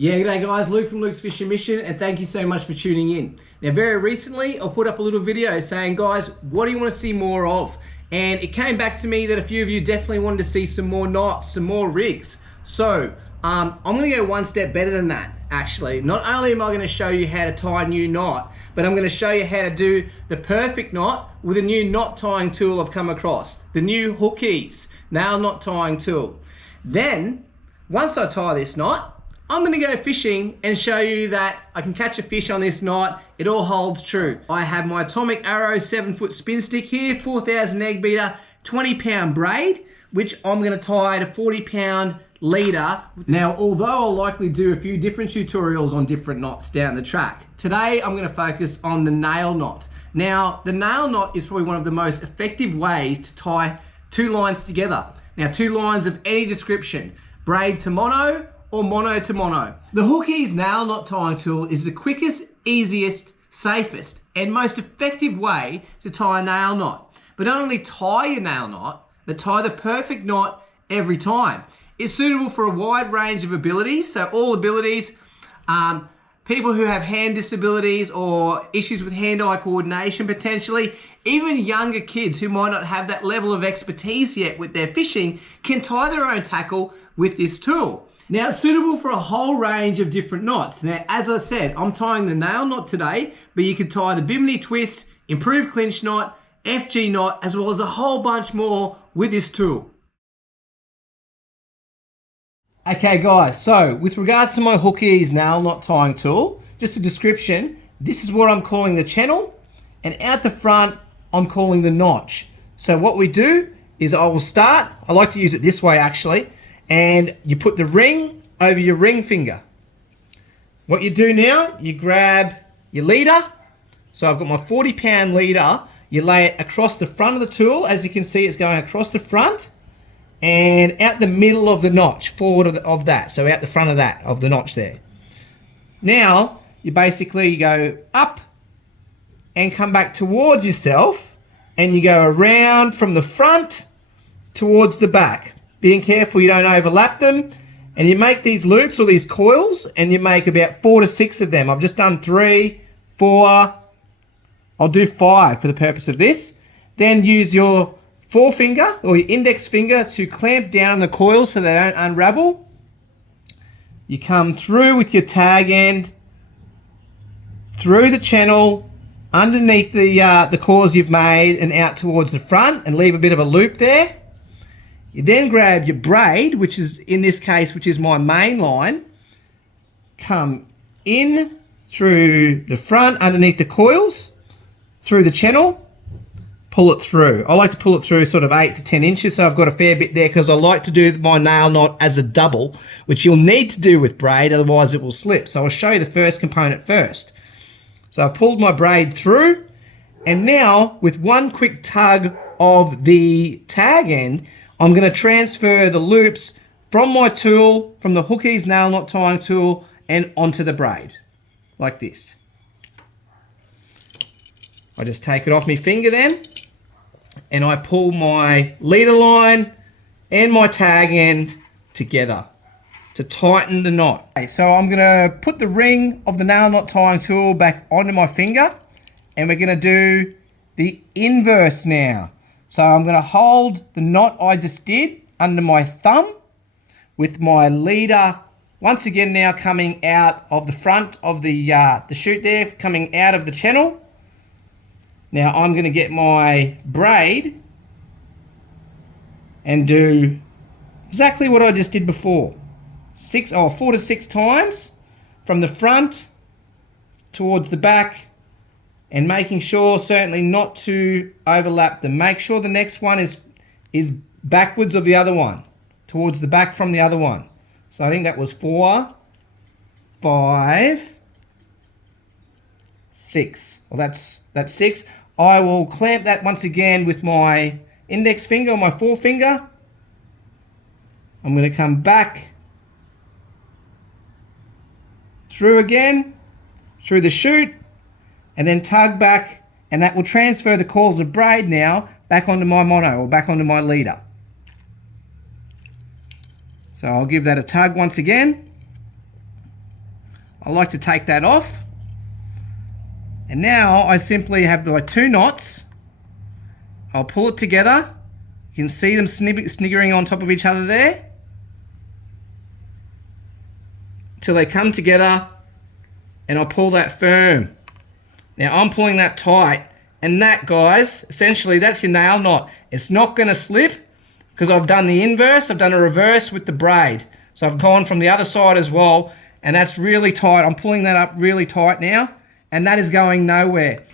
Yeah, g'day guys, Luke from Luke's Fishin Mission, and thank you so much for tuning in. Now, very recently, I put up a little video saying, guys, what do you want to see more of? And it came back to me that a few of you definitely wanted to see some more knots, some more rigs. So, I'm going to go one step better than that, actually. Not only am I going to show you how to tie a new knot, but I'm going to show you how to do the perfect knot with a new knot tying tool I've come across. The new Hook-Eze nail knot tying tool. Then, once I tie this knot, I'm going to go fishing and show you that I can catch a fish on this knot. It all holds true. I have my Atomic Arrow 7-foot spin stick here, 4,000 egg beater, 20-pound braid, which I'm going to tie to 40-pound leader. Now, although I'll likely do a few different tutorials on different knots down the track, today I'm going to focus on the nail knot. Now, the nail knot is probably one of the most effective ways to tie two lines together. Now, two lines of any description, braid to mono, or mono to mono. The Hook-Eze nail knot tying tool is the quickest, easiest, safest, and most effective way to tie a nail knot. But not only tie your nail knot, but tie the perfect knot every time. It's suitable for a wide range of abilities, so all abilities, people who have hand disabilities or issues with hand-eye coordination potentially, even younger kids who might not have that level of expertise yet with their fishing can tie their own tackle with this tool. Now, it's suitable for a whole range of different knots. Now, as I said, I'm tying the nail knot today, but you could tie the Bimini twist, improved clinch knot, FG knot, as well as a whole bunch more with this tool. Okay guys, so with regards to my Hook-Eze nail knot tying tool, just a description, this is what I'm calling the channel, and out the front, I'm calling the notch. So what we do is I like to use it this way actually, and you put the ring over your ring finger. What you do now, you grab your leader. So I've got my 40-pound leader. You lay it across the front of the tool. As you can see, it's going across the front and out the middle of the notch, forward of that. So out the front of that, of the notch there. Now, you basically go up and come back towards yourself, and you go around from the front towards the back. Being careful you don't overlap them, and you make these loops or these coils, and you make about 4 to 6 of them. I've just done 3, 4, I'll do 5 for the purpose of this. Then use your forefinger or your index finger to clamp down the coils so they don't unravel. You come through with your tag end, through the channel, underneath the coils you've made and out towards the front, and leave a bit of a loop there. You then grab your braid, which is in this case, which is my main line, come in through the front, underneath the coils, through the channel, pull it through. I like to pull it through sort of 8 to 10 inches, so I've got a fair bit there because I like to do my nail knot as a double, which you'll need to do with braid, otherwise it will slip. So I'll show you the first component first. So I've pulled my braid through, and now with one quick tug of the tag end, I'm going to transfer the loops from my tool, from the Hook-Eze nail knot tying tool, and onto the braid, like this. I just take it off my finger then, and I pull my leader line and my tag end together to tighten the knot. Okay, so I'm going to put the ring of the nail knot tying tool back onto my finger, and we're going to do the inverse now. So I'm going to hold the knot I just did under my thumb with my leader once again now coming out of the front of the chute there, coming out of the channel. Now I'm going to get my braid and do exactly what I just did before. 4 to 6 times from the front towards the back, and making sure certainly not to overlap them. Make sure the next one is backwards of the other one, towards the back from the other one. So I think that was 4, 5, 6. Well, that's 6. I will clamp that once again with my index finger or my forefinger. I'm going to come back through again, through the chute, and then tug back, and that will transfer the coils of braid now back onto my mono or back onto my leader. So I'll give that a tug once again. I like to take that off. And now I simply have like 2 knots. I'll pull it together. You can see them sniggering on top of each other there. Till they come together, and I'll pull that firm. Now I'm pulling that tight, and that, guys, essentially that's your nail knot. It's not gonna slip because I've done the inverse, I've done a reverse with the braid. So I've gone from the other side as well, and that's really tight. I'm pulling that up really tight now, and that is going nowhere.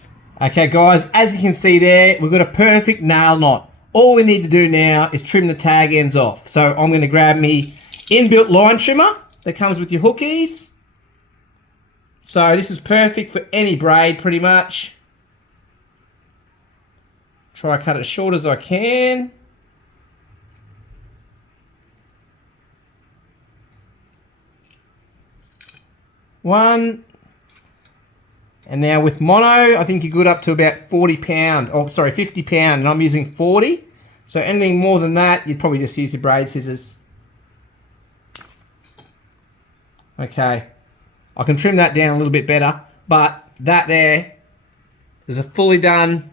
Okay guys, as you can see there, we've got a perfect nail knot. All we need to do now is trim the tag ends off. So I'm gonna grab me inbuilt line trimmer that comes with your Hook-Eze. So this is perfect for any braid pretty much. Try to cut it as short as I can. One. And now with mono, I think you're good up to about 40 pound, oh sorry, 50 pound, and I'm using 40. So anything more than that, you'd probably just use your braid scissors. Okay, I can trim that down a little bit better, but that there is a fully done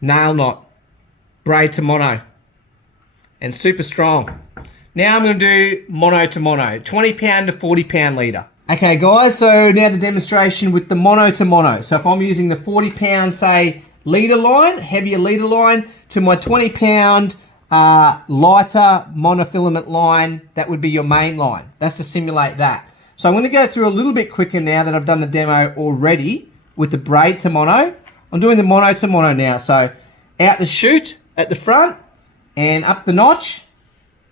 nail knot, braid to mono, and super strong. Now I'm going to do mono to mono, 20 pound to 40 pound leader. Okay guys, so now the demonstration with the mono to mono. So if I'm using the 40 pound, say, leader line, heavier leader line, to my 20 pound lighter monofilament line, that would be your main line. That's to simulate that. So I'm going to go through a little bit quicker now that I've done the demo already with the braid to mono. I'm doing the mono to mono now. So out the chute at the front and up the notch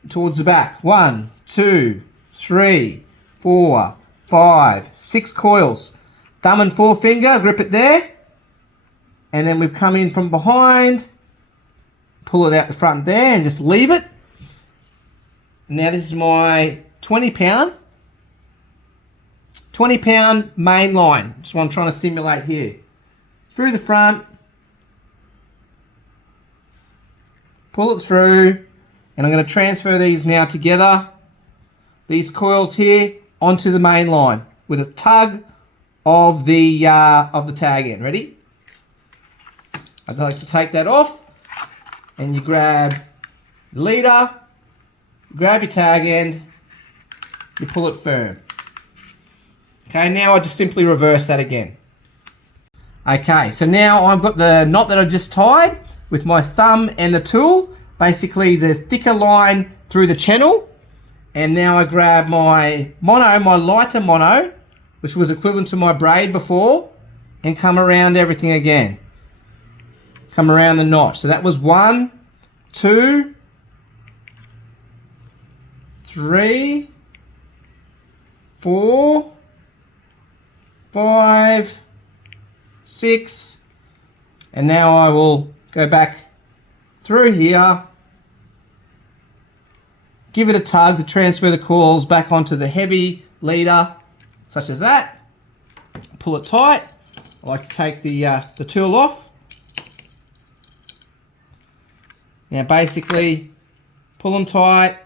towards the back. 1, 2, 3, 4, 5, 6 coils. Thumb and forefinger, grip it there. And then we've come in from behind, pull it out the front there and just leave it. Now this is my 20 pound main line. That's what I'm trying to simulate here. Through the front, pull it through, and I'm going to transfer these now together, these coils here, onto the main line with a tug of the tag end. Ready? I'd like to take that off, and you grab the leader, grab your tag end, you pull it firm. Okay, now I just simply reverse that again. Okay, so now I've got the knot that I just tied with my thumb and the tool, basically the thicker line through the channel. And now I grab my mono, my lighter mono, which was equivalent to my braid before, and come around everything again. Come around the notch. So that was 1, 2, 3, 4, 5, 6, and now I will go back through here, give it a tug to transfer the coils back onto the heavy leader, such as that. Pull it tight. I like to take the tool off. Now basically pull them tight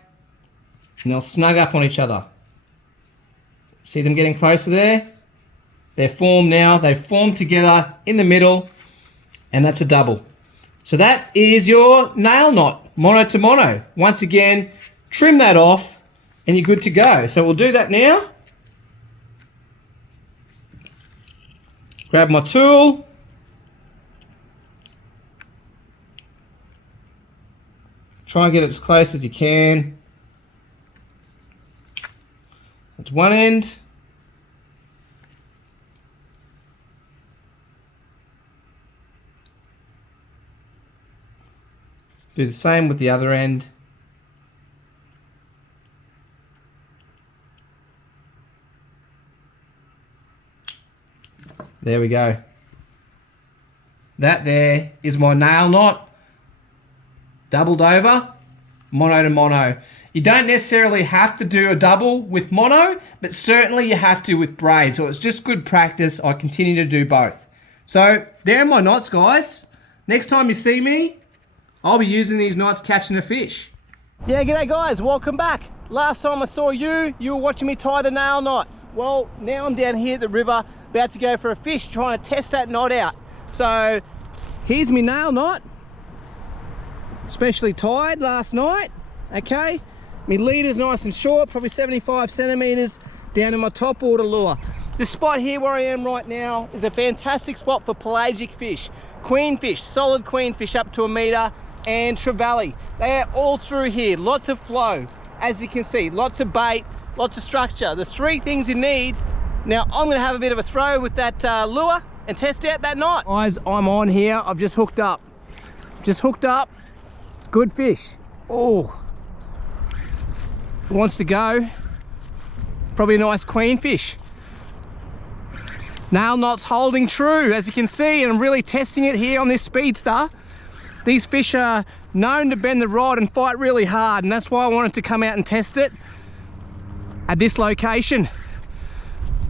and they'll snug up on each other. See them getting closer there? They're formed now. They've formed together in the middle, and that's a double. So that is your nail knot, mono to mono. Once again, trim that off and you're good to go. So we'll do that now. Grab my tool. Try and get it as close as you can. That's one end. Do the same with the other end. There we go. That there is my nail knot, doubled over, mono to mono. You don't necessarily have to do a double with mono, but certainly you have to with braid. So it's just good practice. I continue to do both. So there are my knots, guys. Next time you see me, I'll be using these knots catching a fish. Yeah, g'day guys, welcome back. Last time I saw you, you were watching me tie the nail knot. Well, now I'm down here at the river, about to go for a fish, trying to test that knot out. So here's my nail knot, especially tied last night. Okay, my leader's nice and short, probably 75 centimeters down in my top water lure. This spot here where I am right now is a fantastic spot for pelagic fish, queenfish, solid queenfish up to 1 meter, and trevally. They are all through here, lots of flow, as you can see, lots of bait, lots of structure. The 3 things you need. Now I'm gonna have a bit of a throw with that lure and test out that knot. Guys, I'm on here, I've just hooked up. It's good fish. Oh, it wants to go. Probably a nice queenfish. Nail knot's holding true, as you can see, and I'm really testing it here on this speedster. These fish are known to bend the rod and fight really hard, and that's why I wanted to come out and test it at this location.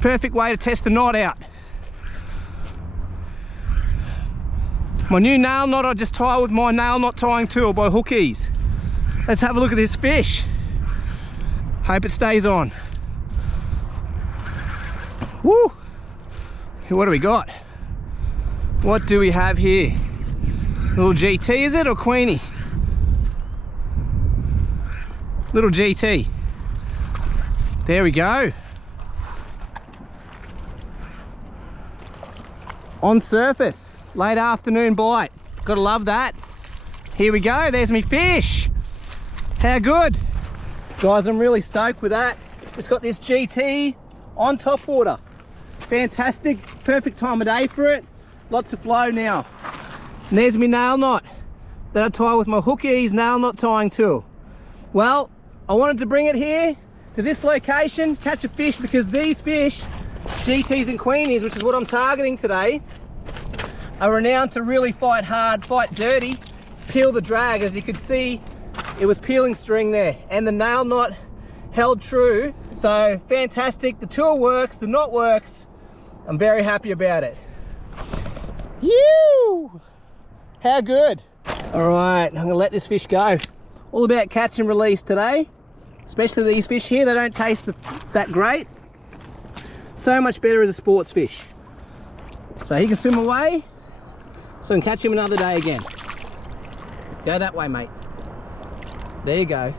Perfect way to test the knot out. My new nail knot I just tie with my nail knot tying tool by Hook-Eze. Let's have a look at this fish. Hope it stays on. Woo! What do we got? What do we have here? Little GT, is it, or Queenie? Little GT. There we go. On surface, late afternoon bite. Gotta love that. Here we go, there's me fish. How good? Guys, I'm really stoked with that. Just got this GT on top water. Fantastic, perfect time of day for it. Lots of flow now. And there's my nail knot that I tie with my Hook-Eze nail knot tying tool. Well, I wanted to bring it here to this location, catch a fish, because these fish, GTs and Queenies, which is what I'm targeting today, are renowned to really fight hard, fight dirty, peel the drag. As you could see, it was peeling string there, and the nail knot held true. So fantastic, the tool works, the knot works. I'm very happy about it. Yew! How good. All right, I'm gonna let this fish go. All about catch and release today, especially these fish here. They don't taste that great. So much better as a sports fish. So he can swim away, so I can catch him another day again. Go that way, mate. There you go.